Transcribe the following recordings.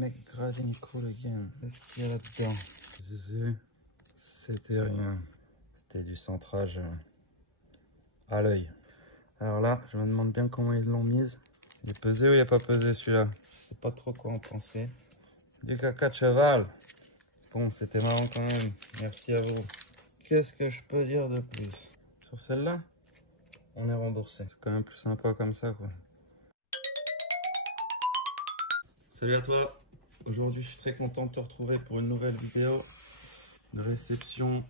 Make grading cool again. Qu'est-ce qu'il y a là-dedans? C'était rien. C'était du centrage à l'œil. Alors là, je me demande bien comment ils l'ont mise. Il est pesé ou il n'est pas pesé celui-là? Je sais pas trop quoi en penser. Du caca de cheval. Bon, c'était marrant quand même. Merci à vous. Qu'est-ce que je peux dire de plus? Sur celle-là, on est remboursé. C'est quand même plus sympa comme ça, quoi. Salut à toi. Aujourd'hui, je suis très content de te retrouver pour une nouvelle vidéo de réception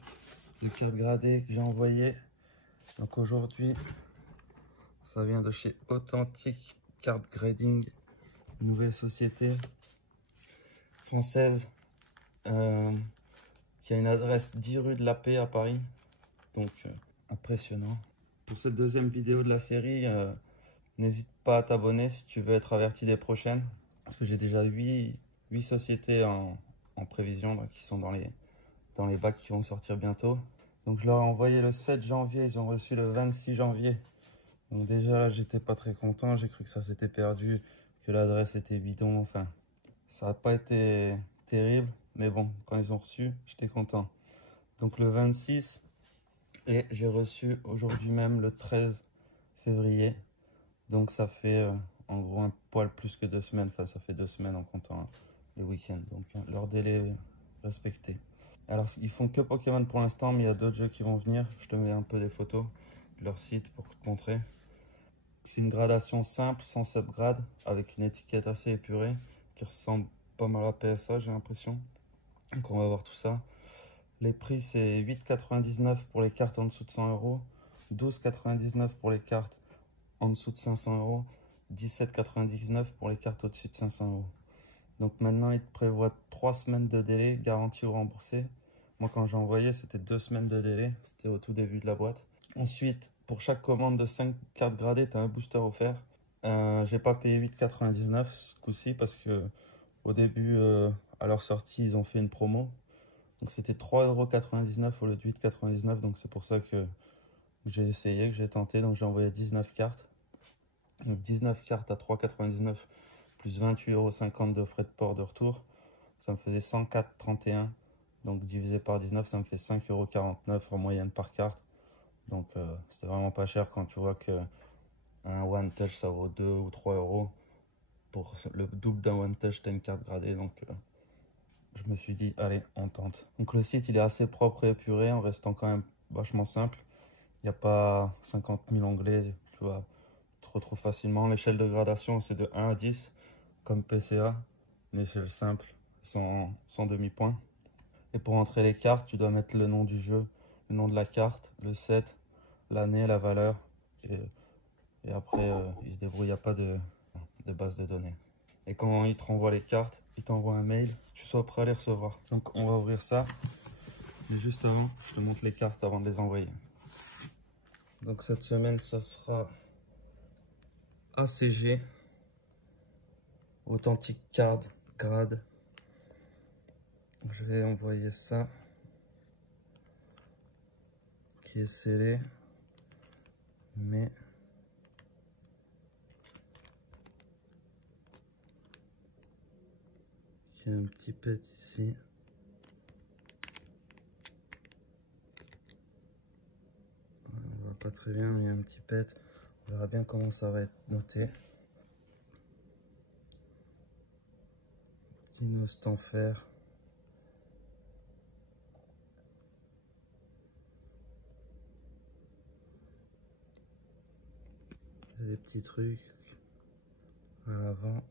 de cartes gradées que j'ai envoyées. Donc aujourd'hui, ça vient de chez Authentic Card Grading, nouvelle société française qui a une adresse 10 rue de la Paix à Paris. Donc impressionnant. Pour cette deuxième vidéo de la série, n'hésite pas à t'abonner si tu veux être averti des prochaines. Parce que j'ai déjà 8 sociétés en prévision donc, qui sont dans les bacs qui vont sortir bientôt. Donc je leur ai envoyé le 7 janvier, ils ont reçu le 26 janvier. Donc déjà là, j'étais pas très content, j'ai cru que ça s'était perdu, que l'adresse était bidon, enfin. Ça n'a pas été terrible, mais bon, quand ils ont reçu, j'étais content. Donc le 26, et j'ai reçu aujourd'hui même le 13 février. Donc ça fait en gros un poil plus que 2 semaines, enfin ça fait 2 semaines en comptant les week-ends. Donc leur délai est respecté. Alors ils font que Pokémon pour l'instant, mais il y a d'autres jeux qui vont venir. Je te mets un peu des photos de leur site pour te montrer. C'est une gradation simple, sans subgrade, avec une étiquette assez épurée, qui ressemble pas mal à PSA, j'ai l'impression. Donc on va voir tout ça. Les prix, c'est 8,99 pour les cartes en dessous de 100 €, 12,99 pour les cartes en dessous de 500 €, 17,99 pour les cartes au-dessus de 500 €. Donc maintenant, il te prévoit 3 semaines de délai, garantie ou remboursé. Moi, quand j'ai envoyé, c'était 2 semaines de délai. C'était au tout début de la boîte. Ensuite, pour chaque commande de 5 cartes gradées, tu as un booster offert. J'ai pas payé 8,99 ce coup-ci parce que au début, à leur sortie, ils ont fait une promo. Donc c'était 3,99 € au lieu de 8,99 €. Donc c'est pour ça que j'ai essayé, que j'ai tenté. Donc j'ai envoyé 19 cartes. Donc 19 cartes à 3,99 plus 28,50 € de frais de port de retour. Ça me faisait 104,31 €. Donc divisé par 19, ça me fait 5,49 € en moyenne par carte. Donc c'était vraiment pas cher quand tu vois que un One Touch ça vaut 2 ou 3 €. Pour le double d'un One Touch, tu as une carte gradée. Donc je me suis dit, allez, on tente. Donc le site, il est assez propre et épuré en restant quand même vachement simple. Il n'y a pas 50 000 onglets, tu vois, tu te retrouves facilement. L'échelle de gradation, c'est de 1 à 10, comme PCA. Une échelle simple, sans demi-point. Et pour entrer les cartes, tu dois mettre le nom du jeu, le nom de la carte, le set, l'année, la valeur. Et après, il se débrouille, il n'y a pas de base de données. Et quand il te renvoie les cartes, il t'envoie un mail, tu sois prêt à les recevoir. Donc on va ouvrir ça. Mais juste avant, je te montre les cartes avant de les envoyer. Donc cette semaine, ça sera ACG, Authentic Card Grade. Je vais envoyer ça, qui est scellé, mais qui a un petit pet ici. On voit pas très bien, mais il y a un petit pet. On verra bien comment ça va être noté. Dinos en fer. Il y a des petits trucs à l'avant.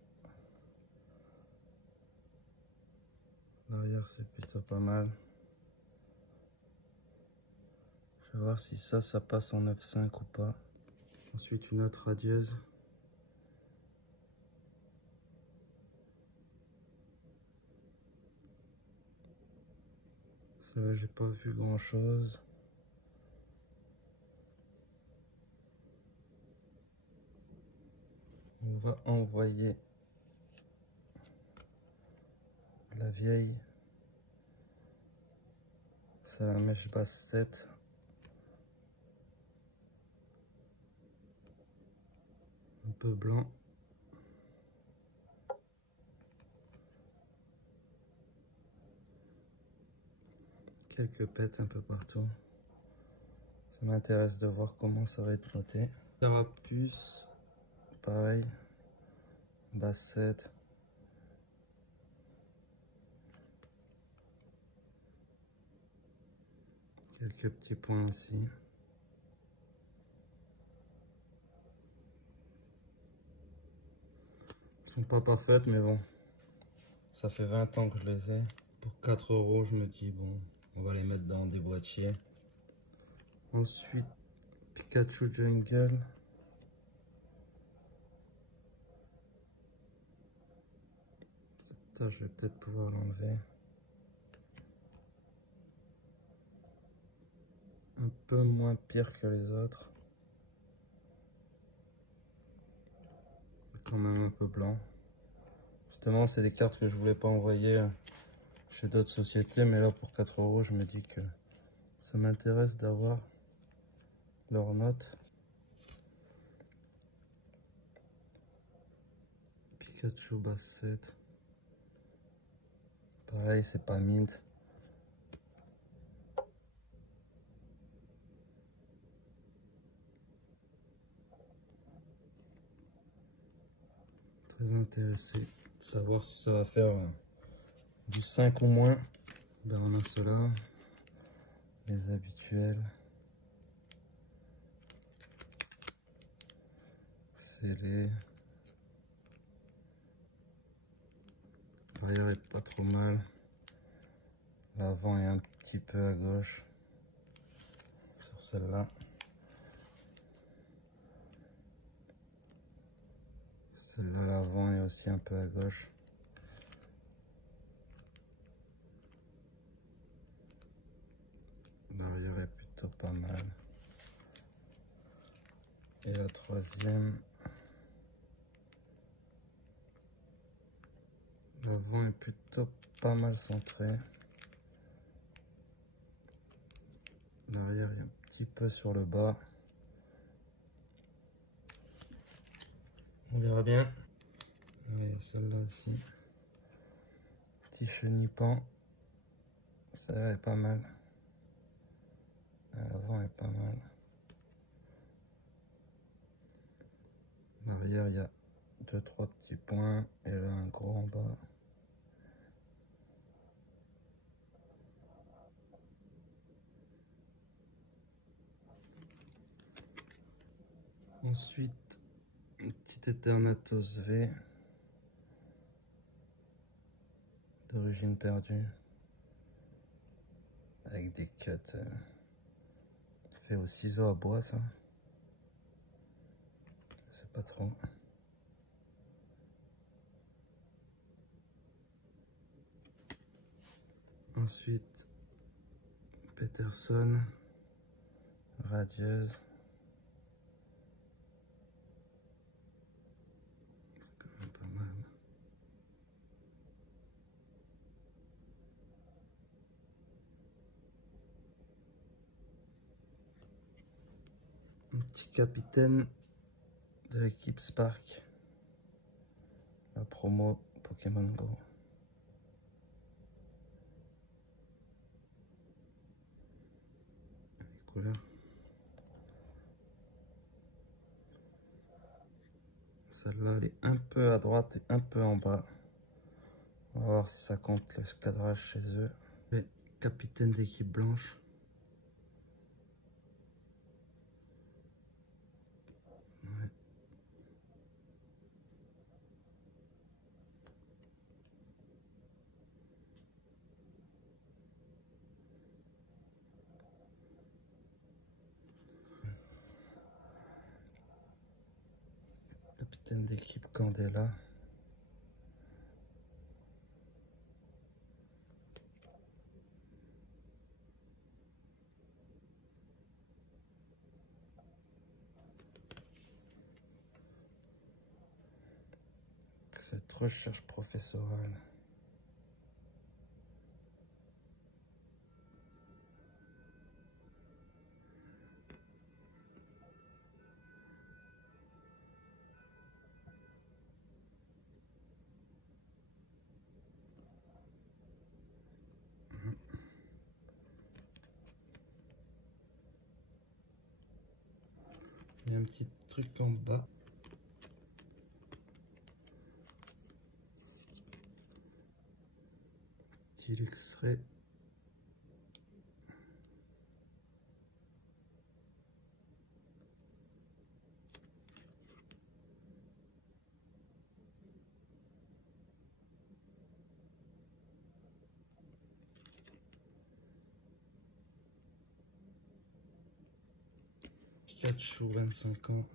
L'arrière, c'est plutôt pas mal. Je vais voir si ça passe en 9,5 ou pas. Ensuite, une autre radieuse. Celle-là, j'ai pas vu grand chose. On va envoyer la vieille. C'est la mèche basse 7. Un peu blanc. quelques pets un peu partout. Ça m'intéresse de voir comment ça va être noté. Carapuce, pareil. Bassette. Quelques petits points aussi. Ils sont pas parfaites, mais bon. Ça fait 20 ans que je les ai. Pour 4 €, je me dis, bon, on va les mettre dans des boîtiers. Ensuite, Pikachu Jungle. Cette tache, je vais peut-être pouvoir l'enlever. Un peu moins pire que les autres. Quand même un peu blanc. Justement, c'est des cartes que je voulais pas envoyer chez d'autres sociétés, mais là pour 4 €, je me dis que ça m'intéresse d'avoir leurs notes. Pikachu Bassette. Pareil, c'est pas mint. Très intéressé de savoir si ça va faire du 5 ou moins. Ben on a ceux-là, les habituels. Scellé. L'arrière est pas trop mal. L'avant est un petit peu à gauche sur celle-là. Celle-là, l'avant est aussi un peu à gauche. L'arrière est plutôt pas mal. Et la troisième, l'avant est plutôt pas mal centré. L'arrière est un petit peu sur le bas. On verra bien. Oui, celle-là aussi. Petit chenipan. Ça est pas mal. L'avant est pas mal. L'arrière, il y a 2-3 petits points. Et là, un gros en bas. Ensuite, une petite Eternatus V. D'origine perdue. Avec des cuts. Fait au ciseau à bois, ça. Je sais pas trop. Ensuite, Peterson, radieuse. C'est quand même pas mal. Un petit capitaine de l'équipe Spark. La promo Pokémon Go. Les couleurs. Celle-là, elle est un peu à droite et un peu en bas. On va voir si ça compte le cadrage chez eux. Et capitaine d'équipe blanche. Ouais. Capitaine d'équipe Candela. Cette recherche professorale. un petit truc en bas. Petit extrait. Pikachu, 25 ans.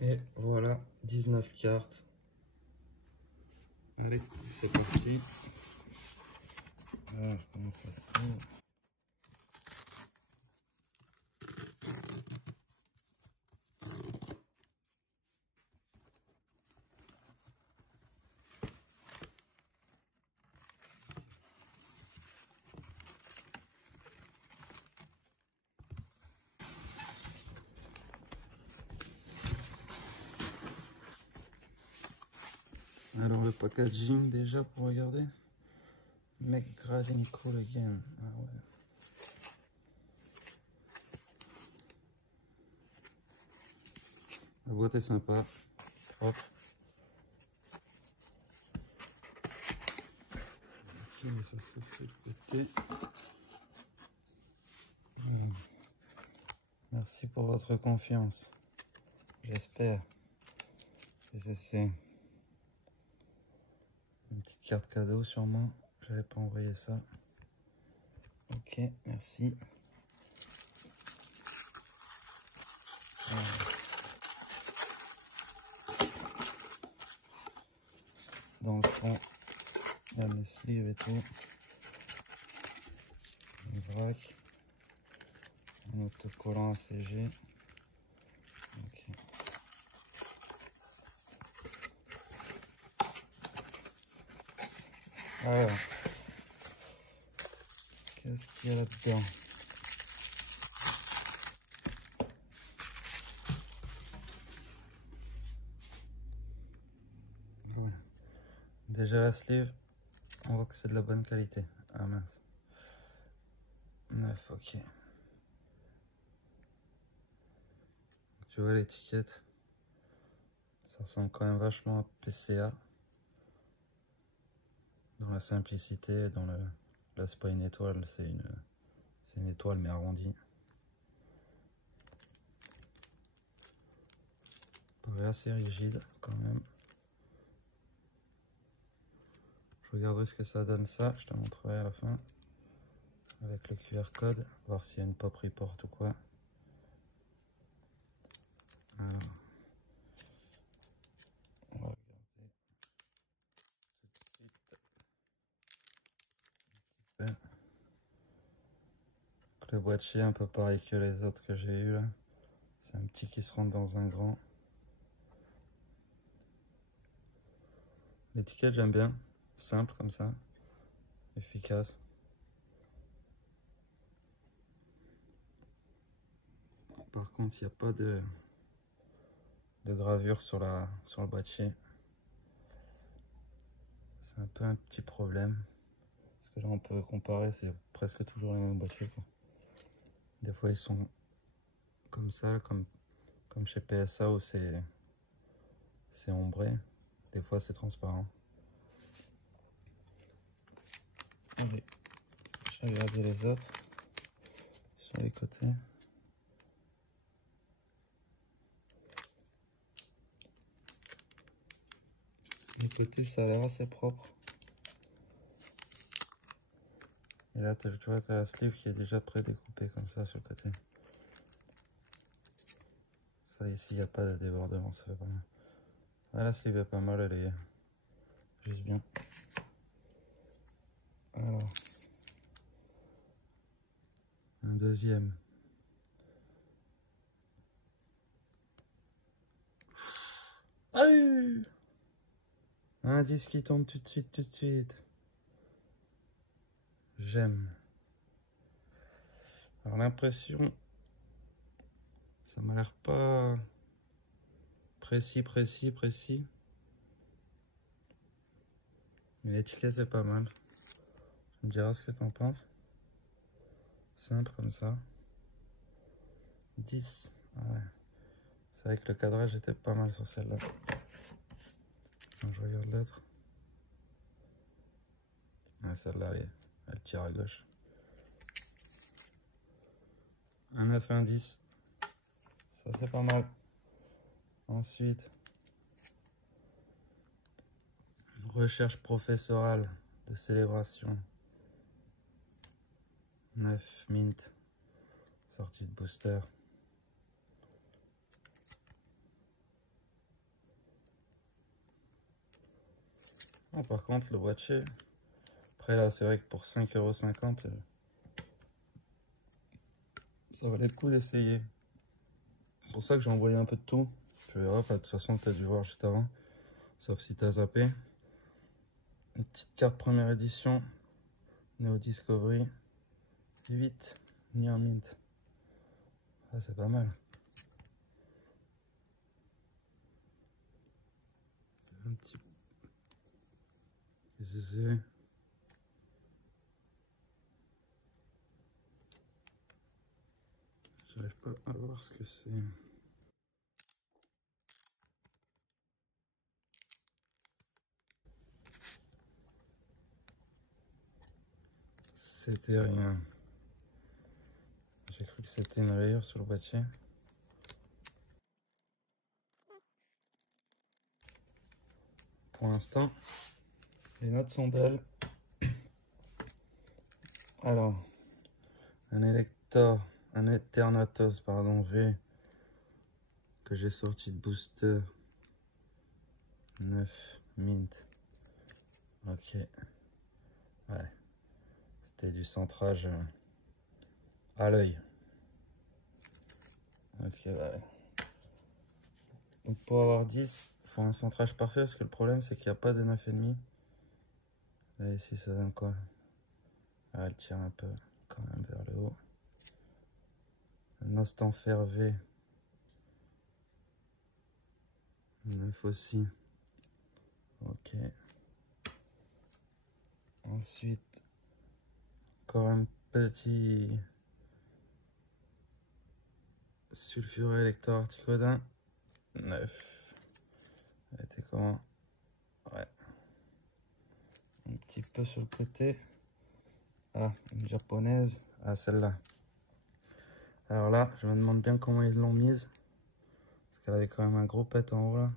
Et voilà, 19 cartes. Allez, c'est parti. Alors, comment ça s'ouvre? Alors le packaging déjà pour regarder. Make grading cool again. Ah ouais. La boîte est sympa. Propre. Ok, ça s'ouvre sur le côté. Merci pour votre confiance. J'espère que c'est une petite carte cadeau sûrement. J'avais pas envoyé ça. Ok, merci. Dans le fond, il y a mes sleeves et tout. Une vrac. Un autocollant ACG. Ok. Alors, qu'est-ce qu'il y a là-dedans? Ouais. Déjà la sleeve, on voit que c'est de la bonne qualité. Ah mince. 9, ok. Tu vois l'étiquette, ça ressemble quand même vachement à PCA. Dans la simplicité, dans le... Là c'est pas une étoile, c'est une étoile mais arrondie. Paraît assez rigide quand même. Je regarderai ce que ça donne ça, je te montrerai à la fin. Avec le QR code, voir s'il y a une pop report ou quoi. Alors, on va regarder tout de suite. Le boîtier un peu pareil que les autres que j'ai eu là. C'est un petit qui se rentre dans un grand. L'étiquette j'aime bien, simple comme ça, efficace. Par contre il n'y a pas de gravure sur le boîtier. C'est un peu un petit problème. Parce que là on peut comparer, c'est presque toujours les mêmes boîtiers quoi. Des fois ils sont comme ça, comme chez PSA où c'est ombré. Des fois c'est transparent. Allez, je vais regarder les autres sur les côtés. Les côtés ça a l'air assez propre. Et là tu vois, tu as la sleeve qui est déjà pré-découpée comme ça sur le côté. Ça ici il n'y a pas de débordement, ça fait pas mal. Ah, la sleeve est pas mal, elle est juste bien. Alors, un deuxième. Ah oui, un disque qui tombe tout de suite, tout de suite. J'aime. Alors l'impression, ça m'a l'air pas précis. Mais l'étiquette est pas mal. Tu me diras ce que tu en penses. Simple comme ça. 10. Ah ouais. C'est vrai que le cadrage était pas mal sur celle-là. Je regarde l'autre. Ah, celle-là, elle tire à gauche. Un 9, un 10. Ça, c'est pas mal. Ensuite, recherche professorale de célébration. 9 mint. Sortie de booster. Ah, par contre, le boîtier. Après, là, c'est vrai que pour 5,50 €, ça valait le coup d'essayer. C'est pour ça que j'ai envoyé un peu de tout. Tu verras, de toute façon, tu as dû voir juste avant. Sauf si tu as zappé. Une petite carte première édition. Neo Discovery. 8. Near Mint. Ah, c'est pas mal. Un petit zézé. J'arrive pas à voir ce que c'est. C'était rien. J'ai cru que c'était une rayure sur le boîtier. Pour l'instant, les notes sont belles. Alors, un Eternatus, pardon, V, que j'ai sorti de booster. 9 mint. Ok. Ouais. C'était du centrage à l'œil. Ok, ouais. Donc pour avoir 10, il faut un centrage parfait parce que le problème c'est qu'il n'y a pas de 9,5. Là ici ça donne quoi? Ah, elle tire un peu quand même vers le haut. Un Nostanfer V. 9 aussi. Ok. Ensuite, encore un petit sulfuré Lector Articodin. 9. Elle était comment? Ouais. Un petit peu sur le côté. Ah, une japonaise. Ah, celle-là. Alors là, je me demande bien comment ils l'ont mise. Parce qu'elle avait quand même un gros pet en haut là.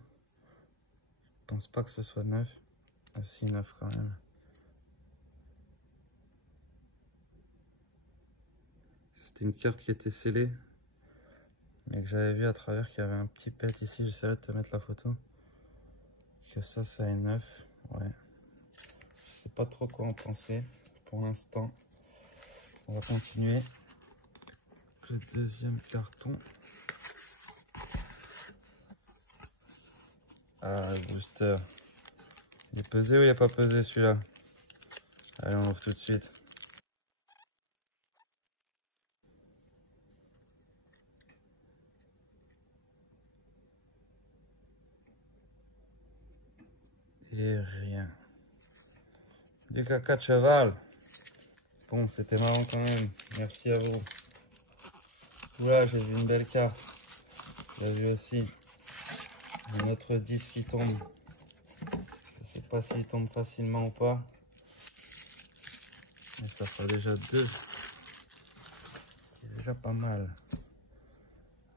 Je pense pas que ce soit 9. Ah si, 9 quand même. C'était une carte qui était scellée. Mais que j'avais vu à travers qu'il y avait un petit pet ici. J'essaierai de te mettre la photo. Que ça est 9. Ouais. Je sais pas trop quoi en penser pour l'instant. On va continuer. Le deuxième carton. Ah, le booster. Il est pesé ou il n'est pas pesé celui-là? Allez, on ouvre tout de suite. Et rien. Du caca de cheval. Bon, c'était marrant quand même. Merci à vous. Voilà, j'ai vu une belle carte. J'ai vu aussi un autre 10 qui tombe. Je sais pas s'il tombe facilement ou pas. Mais ça fera déjà 2. Ce qui est déjà pas mal.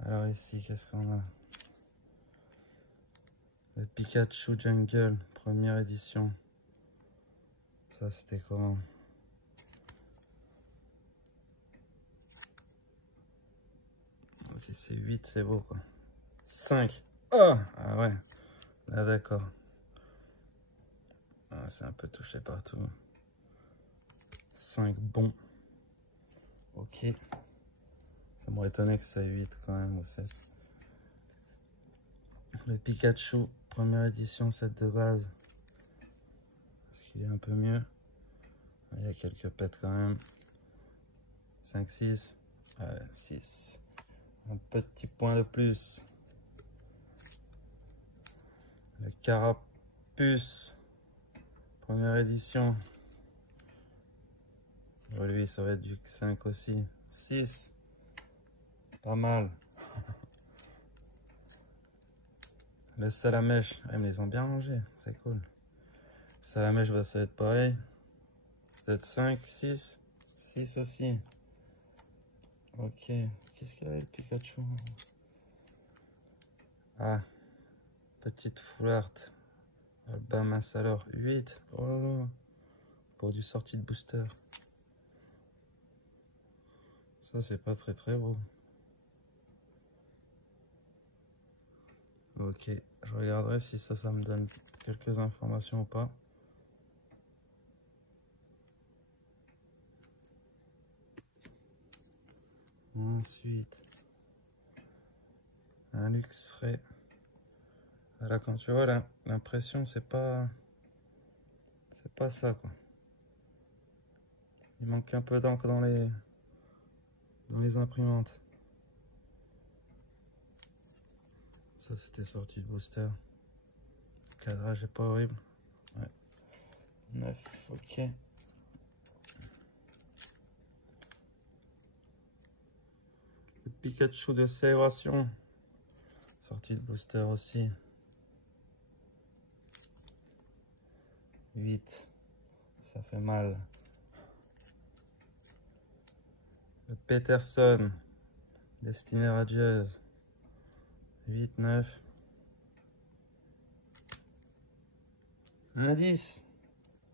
Alors ici, qu'est-ce qu'on a? Le Pikachu Jungle, première édition. Ça, c'était comment? Si c'est 8, c'est beau, quoi. 5. Oh! Ah ouais. Là, d'accord. Ah, c'est un peu touché partout. 5 bons. Ok. Ça m'aurait étonné que ça ait 8 quand même, ou 7. Le Pikachu, première édition, set de base. Est-ce qu'il est un peu mieux? Il y a quelques pets quand même. 5, 6. Allez, 6. Un petit point de plus. Le Carapuce. Première édition. Pour lui, ça va être du 5 aussi. 6. Pas mal. Le Salamèche. Ah, mais ils ont bien rangé. C'est cool. Salamèche, bah, ça va être pareil. Peut-être 5, 6. 6 aussi. Ok. Qu'est-ce qu'il y a le Pikachu? Ah. Petite foularte. Alabama alors 8. Oh là là. Pour du sortie de booster. Ça, c'est pas très très beau. Ok. Je regarderai si ça me donne quelques informations ou pas. Ensuite, un Luxray. Voilà, quand tu vois l'impression, c'est pas ça quoi. Il manque un peu d'encre dans les imprimantes. Ça, c'était sorti de booster. Le cadrage est pas horrible. Ouais. 9, ok. Le Pikachu de célébration. Sortie de booster aussi. 8. Ça fait mal. Le Peterson. Destinée radieuse. 8, 9. Un 10.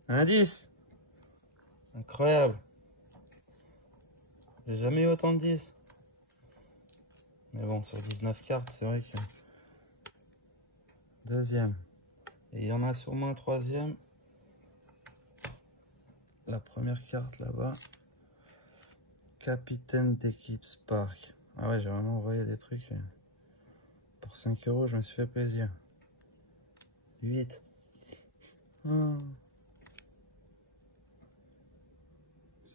Un 10. Incroyable. J'ai jamais eu autant de 10. Mais bon, sur 19 cartes, c'est vrai que... Deuxième. Et il y en a sûrement un troisième. La première carte là-bas. Capitaine d'équipe Spark. Ah ouais, j'ai vraiment envoyé des trucs. Pour 5 €, je me suis fait plaisir. 8. Ah.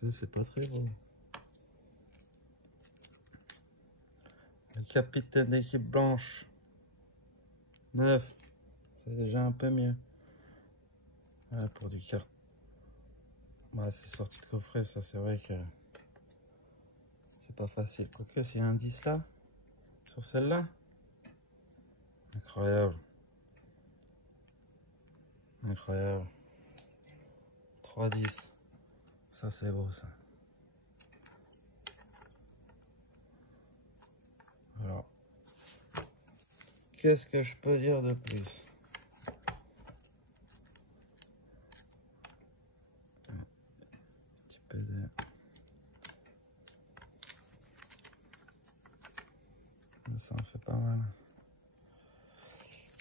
Ça, c'est pas très beau. Le capitaine d'équipe blanche. 9. C'est déjà un peu mieux. Ouais, pour du carte. Ouais, c'est sorti de coffret, ça, c'est vrai que c'est pas facile. Quoique, s'il y a un 10 là, sur celle-là. Incroyable. Incroyable. 3 10. Ça, c'est beau, ça. Alors, qu'est-ce que je peux dire de plus? Un petit peu de... Ça en fait pas mal.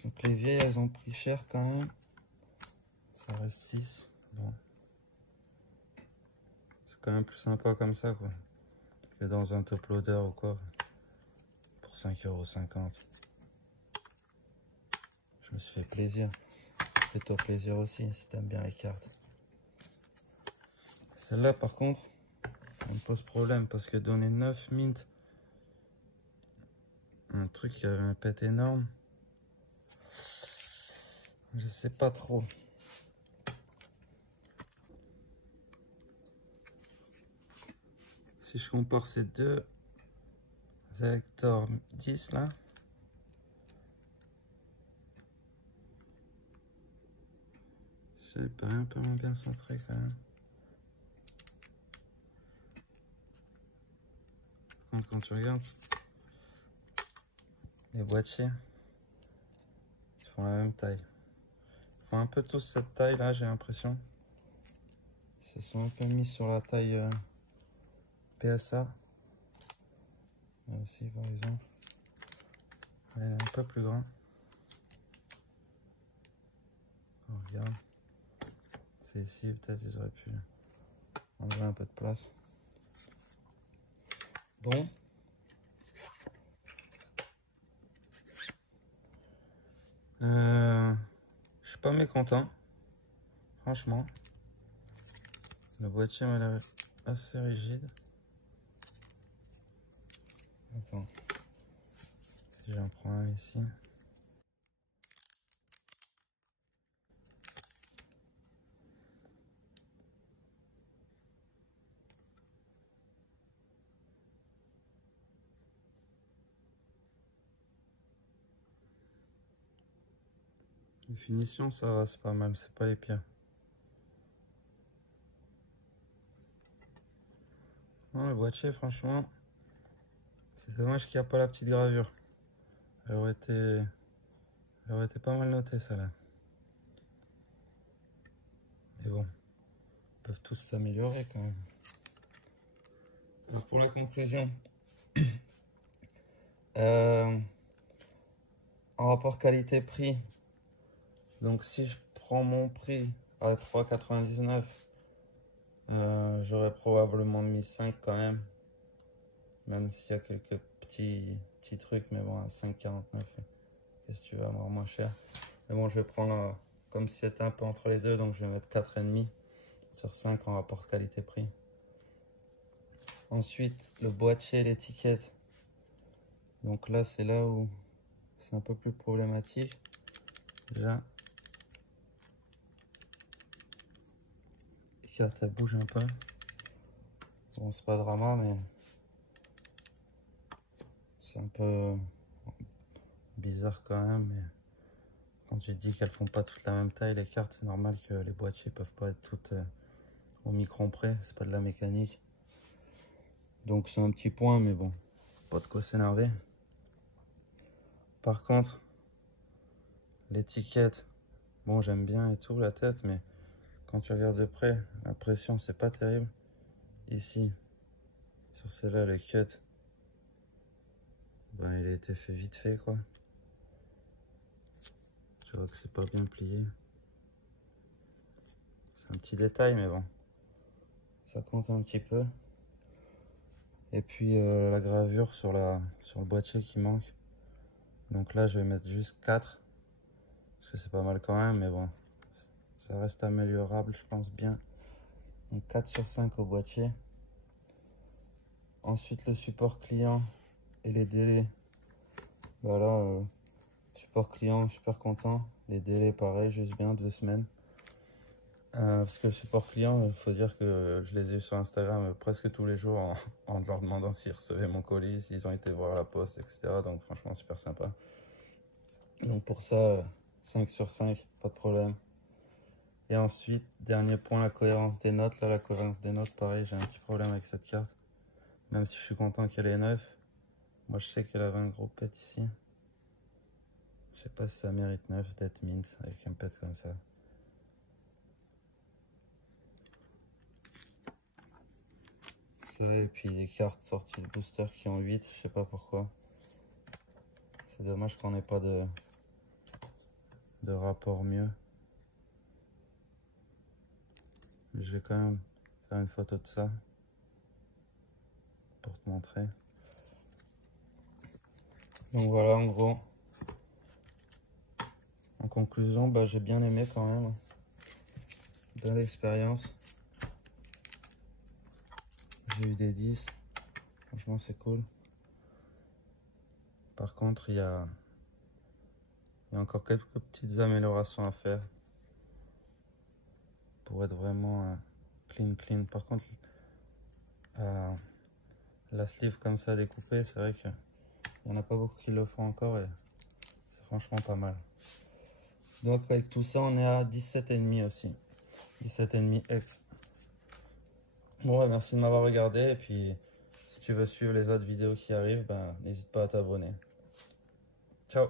Donc les vieilles, elles ont pris cher quand même. Ça reste 6. Bon. C'est quand même plus sympa comme ça, quoi. Que dans un top loader ou quoi. Pour 5,50 €. Je me suis fait plaisir. Fais-toi plaisir aussi si t'aimes bien les cartes. Celle-là, par contre, ça me pose problème parce que donner 9 mint, un truc qui avait un pet énorme, je sais pas trop. Si je compare ces deux Hector 10 là, j'ai pas un peu moins bien centré quand même. Quand tu regardes les boîtiers, ils font la même taille. Ils font un peu tous cette taille là, j'ai l'impression. Ils se sont un peu mis sur la taille PSA. Là aussi par exemple. Elle est un peu plus grand. On regarde. C'est ici, peut-être j'aurais pu enlever un peu de place. Bon. Je suis pas mécontent. Franchement. Le boîtier m'a l'air assez rigide. Attends. J'en prends un ici. Les finitions, ça va, c'est pas mal, c'est pas les pires. Non, le boîtier, franchement, c'est dommage qu'il n'y a pas la petite gravure. Elle aurait été pas mal notée, celle-là. Mais bon, ils peuvent tous s'améliorer quand même. Alors pour la conclusion, en rapport qualité-prix, donc si je prends mon prix à 3,99, j'aurais probablement mis 5 quand même s'il y a quelques petits trucs, mais bon, à 5,49, qu'est-ce que tu vas avoir moins cher. Mais bon, je vais prendre comme si c'était un peu entre les deux, donc je vais mettre 4,5 sur 5 en rapport qualité-prix. Ensuite, le boîtier et l'étiquette. Donc là, c'est là où c'est un peu plus problématique. Déjà, les cartes, elles bougent un peu. Bon, c'est pas drama, mais c'est un peu bizarre quand même. Mais quand j'ai dit qu'elles font pas toutes la même taille, les cartes, c'est normal que les boîtiers peuvent pas être toutes au micron près. C'est pas de la mécanique. Donc c'est un petit point, mais bon, pas de quoi s'énerver. Par contre, l'étiquette, bon, j'aime bien et tout, la tête, mais quand tu regardes de près, la pression, c'est pas terrible. Ici, sur celle-là, le cut, ben, il a été fait vite fait, quoi. Tu vois que c'est pas bien plié. C'est un petit détail, mais bon, ça compte un petit peu. Et puis la gravure sur le boîtier qui manque. Donc là, je vais mettre juste 4. Parce que c'est pas mal quand même, mais bon, ça reste améliorable, je pense bien. Donc 4 sur 5 au boîtier. Ensuite, le support client et les délais. Voilà, support client, super content. Les délais, pareil, juste bien, 2 semaines. Parce que le support client, il faut dire que je les ai eu sur Instagram presque tous les jours en leur demandant s'ils recevaient mon colis, s'ils ont été voir la poste, etc. Donc franchement, super sympa. Donc pour ça, 5 sur 5, pas de problème. Et ensuite, dernier point, la cohérence des notes. Là, la cohérence des notes, pareil, j'ai un petit problème avec cette carte. Même si je suis content qu'elle ait 9. Moi, je sais qu'elle avait un gros pet ici. Je sais pas si ça mérite 9 d'être mint avec un pet comme ça. Ça, et puis des cartes sorties de booster qui ont 8, je sais pas pourquoi. C'est dommage qu'on n'ait pas de rapport mieux. Je vais quand même faire une photo de ça pour te montrer. Donc voilà, en gros. En conclusion, bah, j'ai bien aimé quand même. Belle expérience. J'ai eu des 10. Franchement, c'est cool. Par contre, il y a encore quelques petites améliorations à faire pour être vraiment clean. Par contre, la sleeve comme ça découpée, c'est vrai qu'il n'y en a pas beaucoup qui le font encore et c'est franchement pas mal. Donc avec tout ça, on est à 17,5 aussi. 17,5 X. Bon, ouais, merci de m'avoir regardé. Et puis, si tu veux suivre les autres vidéos qui arrivent, ben, n'hésite pas à t'abonner. Ciao!